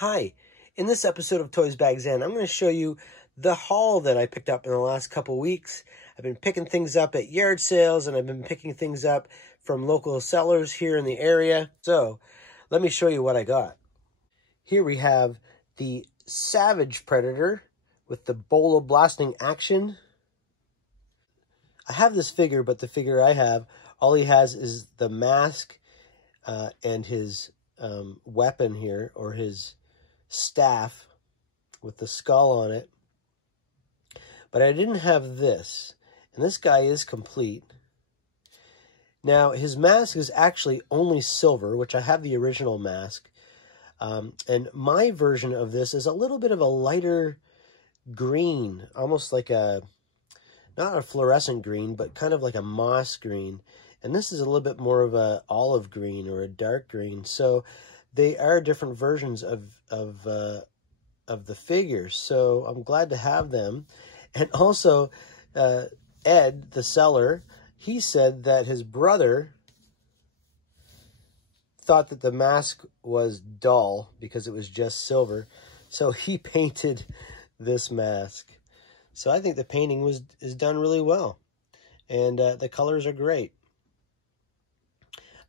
Hi, in this episode of Toysbackzen, I'm going to show you the haul that I picked up in the last couple weeks. I've been picking things up at yard sales, and I've been picking things up from local sellers here in the area. So, let me show you what I got. Here we have the Savage Predator with the bolo blasting action. I have this figure, but the figure I have, all he has is the mask and his weapon here, or his staff with the skull on it. But I didn't have this, and this guy is complete. Now, his mask is actually only silver, which I have the original mask. And my version of this is a little bit of a lighter green, almost like a, not a fluorescent green, but kind of like a moss green. And this is a little bit more of a olive green or a dark green. So they are different versions of the figures. So I'm glad to have them. And also, Ed, the seller, he said that his brother thought that the mask was dull because it was just silver. So he painted this mask. So I think the painting is done really well. And the colors are great.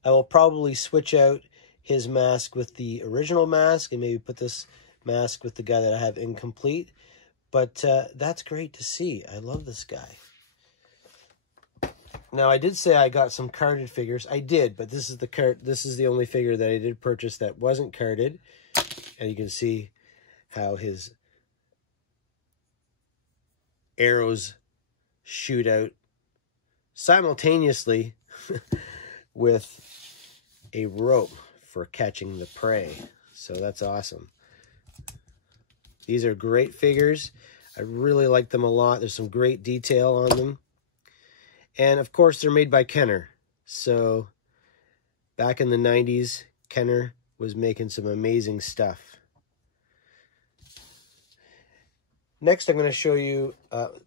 I will probably switch out his mask with the original mask and maybe put this mask with the guy that I have incomplete. But that's great to see. I love this guy. Now, I did say I got some carded figures. I did, but this is the only figure that I did purchase that wasn't carded. And you can see how his arrows shoot out simultaneously with a rope for catching the prey. So that's awesome. These are great figures. I really like them a lot. There's some great detail on them. And of course, they're made by Kenner. So back in the 90s, Kenner was making some amazing stuff. Next, I'm going to show you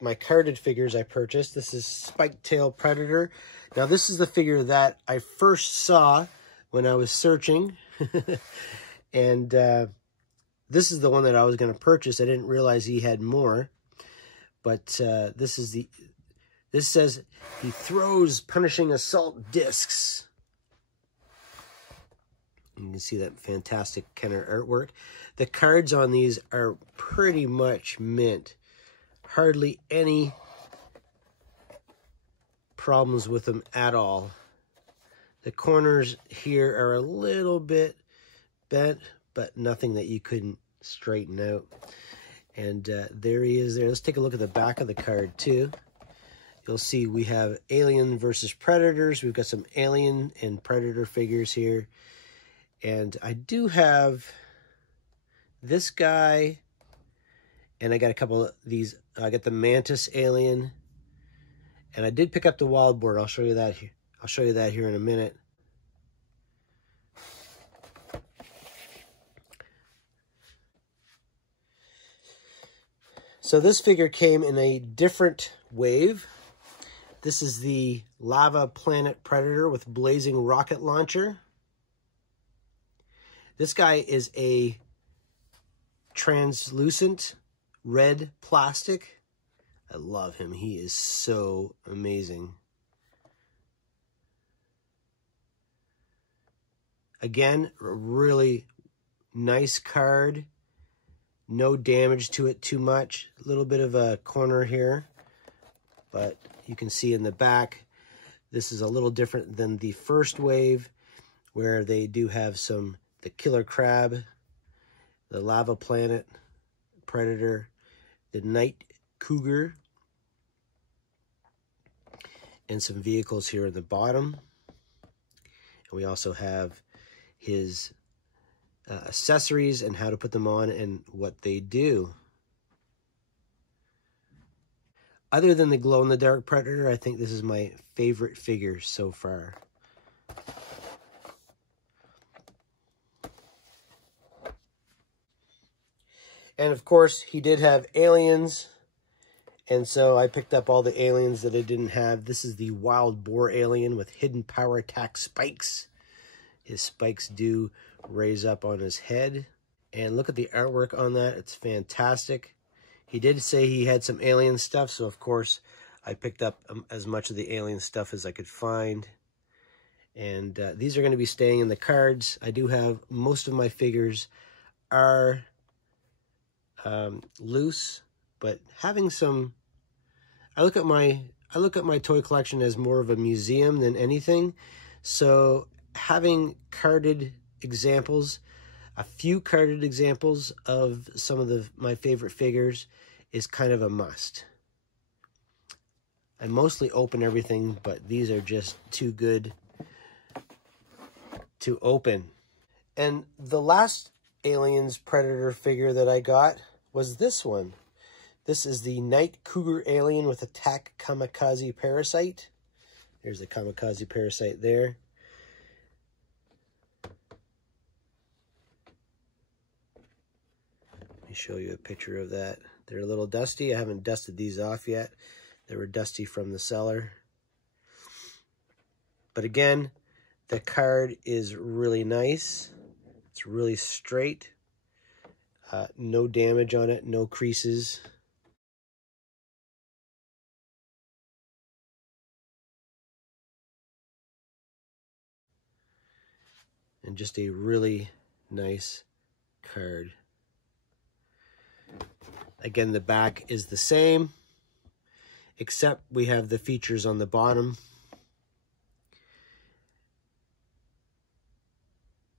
my carded figures I purchased. This is Spiketail Predator. Now, this is the figure that I first saw when I was searching. And this is the one that I was going to purchase. I didn't realize he had more. But this says he throws punishing assault discs. You can see that fantastic Kenner artwork. The cards on these are pretty much mint. Hardly any problems with them at all. The corners here are a little bit bent, but nothing that you couldn't straighten out. And there he is there. Let's take a look at the back of the card too. You'll see we have Alien versus Predators. We've got some Alien and Predator figures here. And I do have this guy, and I got a couple of these. I got the Mantis Alien, and I did pick up the Wild Boar. I'll show you that here. I'll show you that here in a minute. So this figure came in a different wave. This is the Lava Planet Predator with blazing rocket launcher. This guy is a translucent red plastic. I love him. He is so amazing. Again, a really nice card. No damage to it too much. A little bit of a corner here, but you can see in the back, this is a little different than the first wave, where they do have the Killer Crab, the Lava Planet Predator, the Night Cougar, and some vehicles here at the bottom. And we also have his accessories and how to put them on and what they do. Other than the glow-in-the-dark Predator, I think this is my favorite figure so far. And of course, he did have aliens, and so I picked up all the aliens that I didn't have. This is the Wild Boar alien with hidden power attack spikes. His spikes do raise up on his head. And look at the artwork on that. It's fantastic. He did say he had some alien stuff, so of course I picked up as much of the alien stuff as I could find. And these are going to be staying in the cards. I do have most of my figures are loose, but having some, I look at my toy collection as more of a museum than anything. So having carded examples, a few carded examples of some of my favorite figures is kind of a must. I mostly open everything, but these are just too good to open. And the last Aliens Predator figure that I got was this one. This is the Night Cougar Alien with Attack Kamikaze Parasite. There's the Kamikaze Parasite there. Let me show you a picture of that. They're a little dusty. I haven't dusted these off yet. They were dusty from the cellar. But again, the card is really nice. It's really straight. No damage on it, no creases. And just a really nice card. Again, the back is the same, except we have the features on the bottom.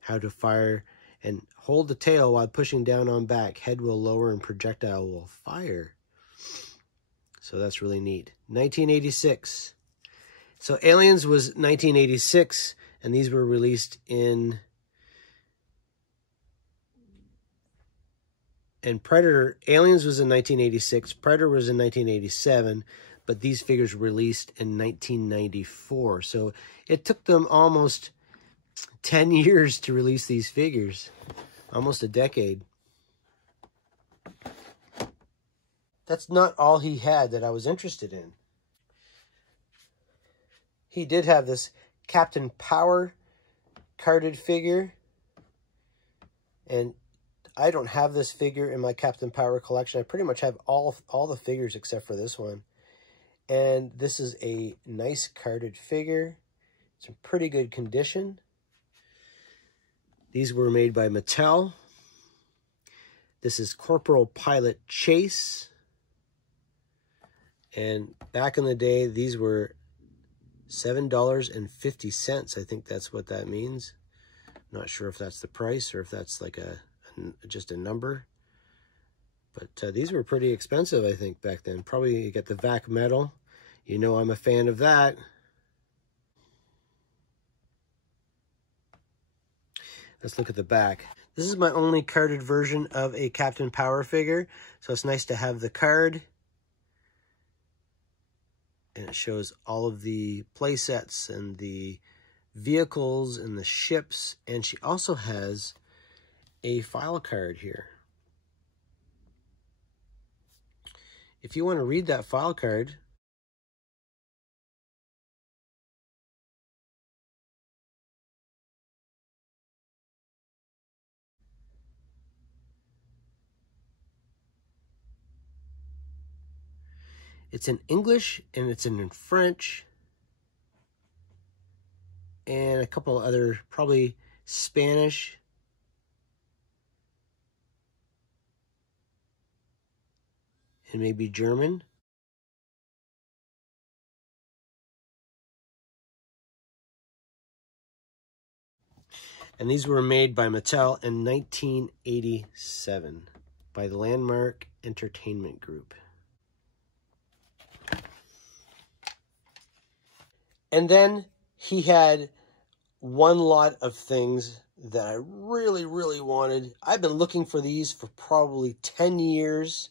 How to fire and hold the tail while pushing down on back. Head will lower and projectile will fire. So that's really neat. 1986. So Aliens was 1986, and these were released in... And Predator, Aliens was in 1986, Predator was in 1987, but these figures were released in 1994. So it took them almost 10 years to release these figures. Almost a decade. That's not all he had that I was interested in. He did have this Captain Power carded figure. And I don't have this figure in my Captain Power collection. I pretty much have all the figures except for this one. And this is a nice carded figure. It's in pretty good condition. These were made by Mattel. This is Corporal Pilot Chase. And back in the day, these were $7.50. I think that's what that means. Not sure if that's the price or if that's like just a number. But these were pretty expensive, I think, back then. Probably you get the VAC metal. You know I'm a fan of that. Let's look at the back. This is my only carded version of a Captain Power figure, so it's nice to have the card. And it shows all of the play sets and the vehicles and the ships. And she also has a file card here. If you want to read that file card, it's in English and it's in French and a couple other, probably Spanish. And maybe German. And these were made by Mattel in 1987 by the Landmark Entertainment Group. And then he had one lot of things that I really, really wanted. I've been looking for these for probably 10 years.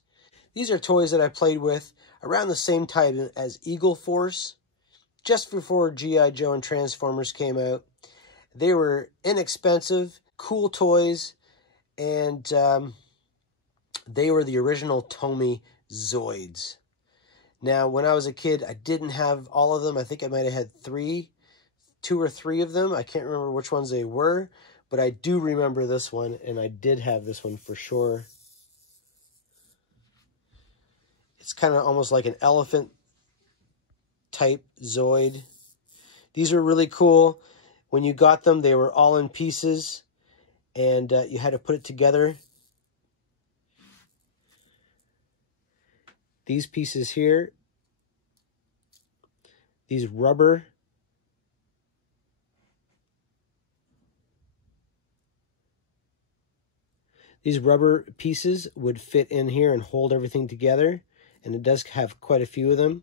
These are toys that I played with around the same time as Eagle Force, just before G.I. Joe and Transformers came out. They were inexpensive, cool toys, and they were the original Tomy Zoids. Now, when I was a kid, I didn't have all of them. I think I might have had two or three of them. I can't remember which ones they were, but I do remember this one, and I did have this one for sure. It's kind of almost like an elephant type Zoid. These are really cool. When you got them, they were all in pieces, and you had to put it together. These pieces here, these rubber pieces would fit in here and hold everything together, and it does have quite a few of them.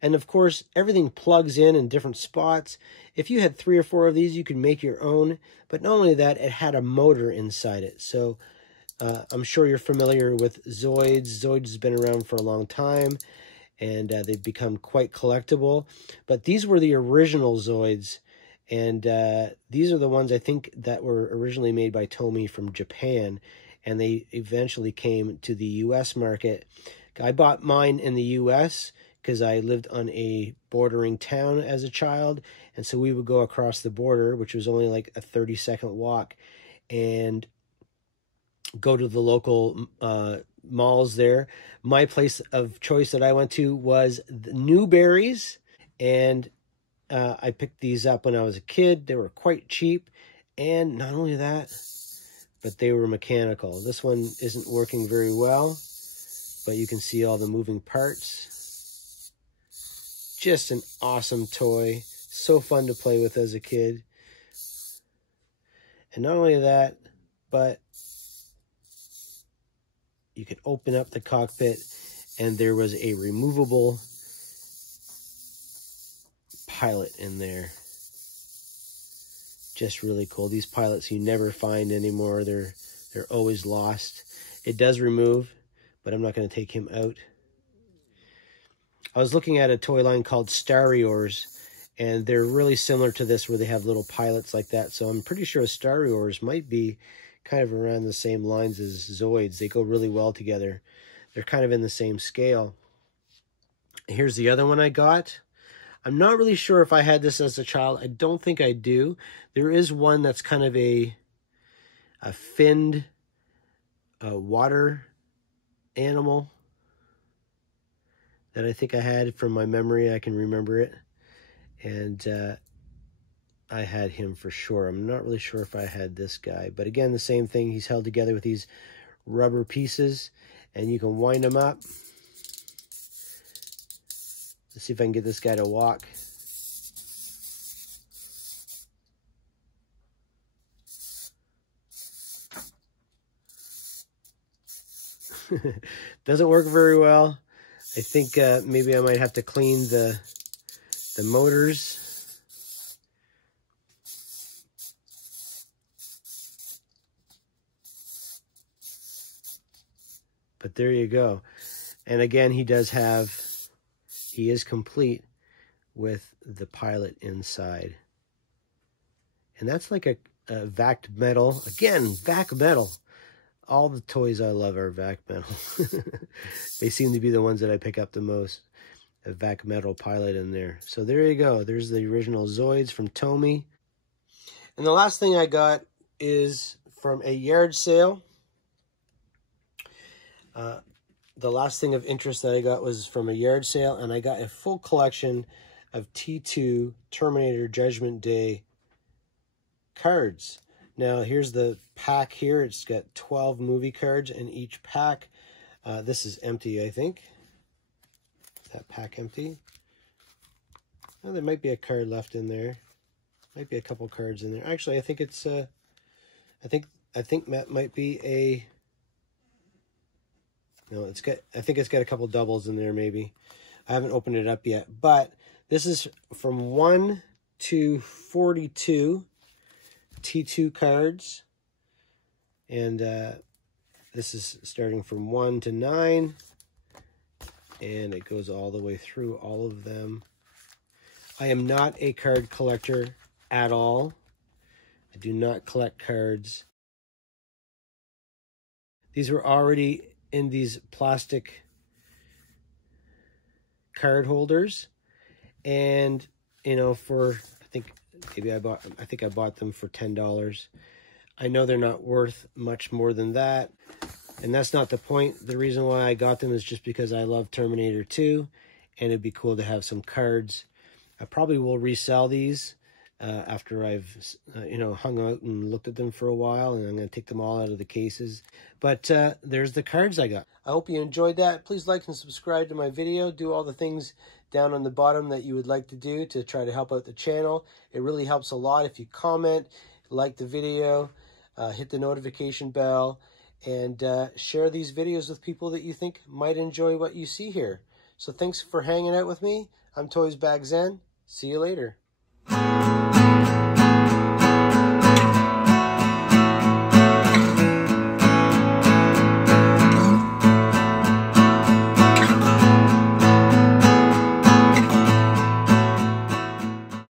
And of course, everything plugs in different spots. If you had 3 or 4 of these, you could make your own, but not only that, it had a motor inside it. So I'm sure you're familiar with Zoids. Zoids has been around for a long time, and they've become quite collectible. But these were the original Zoids, and these are the ones I think that were originally made by Tomy from Japan, and they eventually came to the U.S. market. I bought mine in the U.S. because I lived on a bordering town as a child, and so we would go across the border, which was only like a 30-second walk, and go to the local malls there. My place of choice that I went to was the Newberry's, and I picked these up when I was a kid. They were quite cheap, and not only that, but they were mechanical. This one isn't working very well, but you can see all the moving parts. Just an awesome toy. So fun to play with as a kid. And not only that, but you could open up the cockpit, and there was a removable pilot in there. Just really cool. These pilots you never find anymore. They're always lost. It does remove, but I'm not going to take him out. I was looking at a toy line called Stariors, and they're really similar to this, where they have little pilots like that. So I'm pretty sure Stariors might be kind of around the same lines as Zoids. They go really well together. They're kind of in the same scale. Here's the other one I got. I'm not really sure if I had this as a child. I don't think I do. There is one that's kind of a finned water animal that I think I had from my memory. I can remember it. And I had him for sure. I'm not really sure if I had this guy. But again, the same thing. He's held together with these rubber pieces, and you can wind them up. Let's see if I can get this guy to walk. Doesn't work very well. I think maybe I might have to clean the motors. But there you go. And again, he is complete with the pilot inside. And that's like a vac metal. Again, vac metal. All the toys I love are vac metal. They seem to be the ones that I pick up the most. A vac metal pilot in there. So there you go. There's the original Zoids from Tomy. And the last thing I got is from a yard sale. The last thing of interest that I got was from a yard sale, and I got a full collection of T2 Terminator Judgment Day cards. Now, here's the pack here. It's got 12 movie cards in each pack. This is empty, I think. Is that pack empty? Oh, there might be a card left in there. Might be a couple cards in there. Actually, I think it's I think that might be a no, I think it's got a couple doubles in there maybe. I haven't opened it up yet, but this is from 1 to 42 T2 cards. And this is starting from 1 to 9. And it goes all the way through all of them. I am not a card collector at all. I do not collect cards. These were already in these plastic card holders. And, you know, for, I think I bought them for $10. I know they're not worth much more than that. And that's not the point. The reason why I got them is just because I love Terminator 2. And it'd be cool to have some cards. I probably will resell these after I've hung out and looked at them for a while, and I'm going to take them all out of the cases. But there's the cards I got. I hope you enjoyed that. Please like and subscribe to my video. Do all the things down on the bottom that you would like to do to try to help out the channel. It really helps a lot if you comment, like the video, hit the notification bell, and share these videos with people that you think might enjoy what you see here. So thanks for hanging out with me. I'm Toysbackzen. See you later.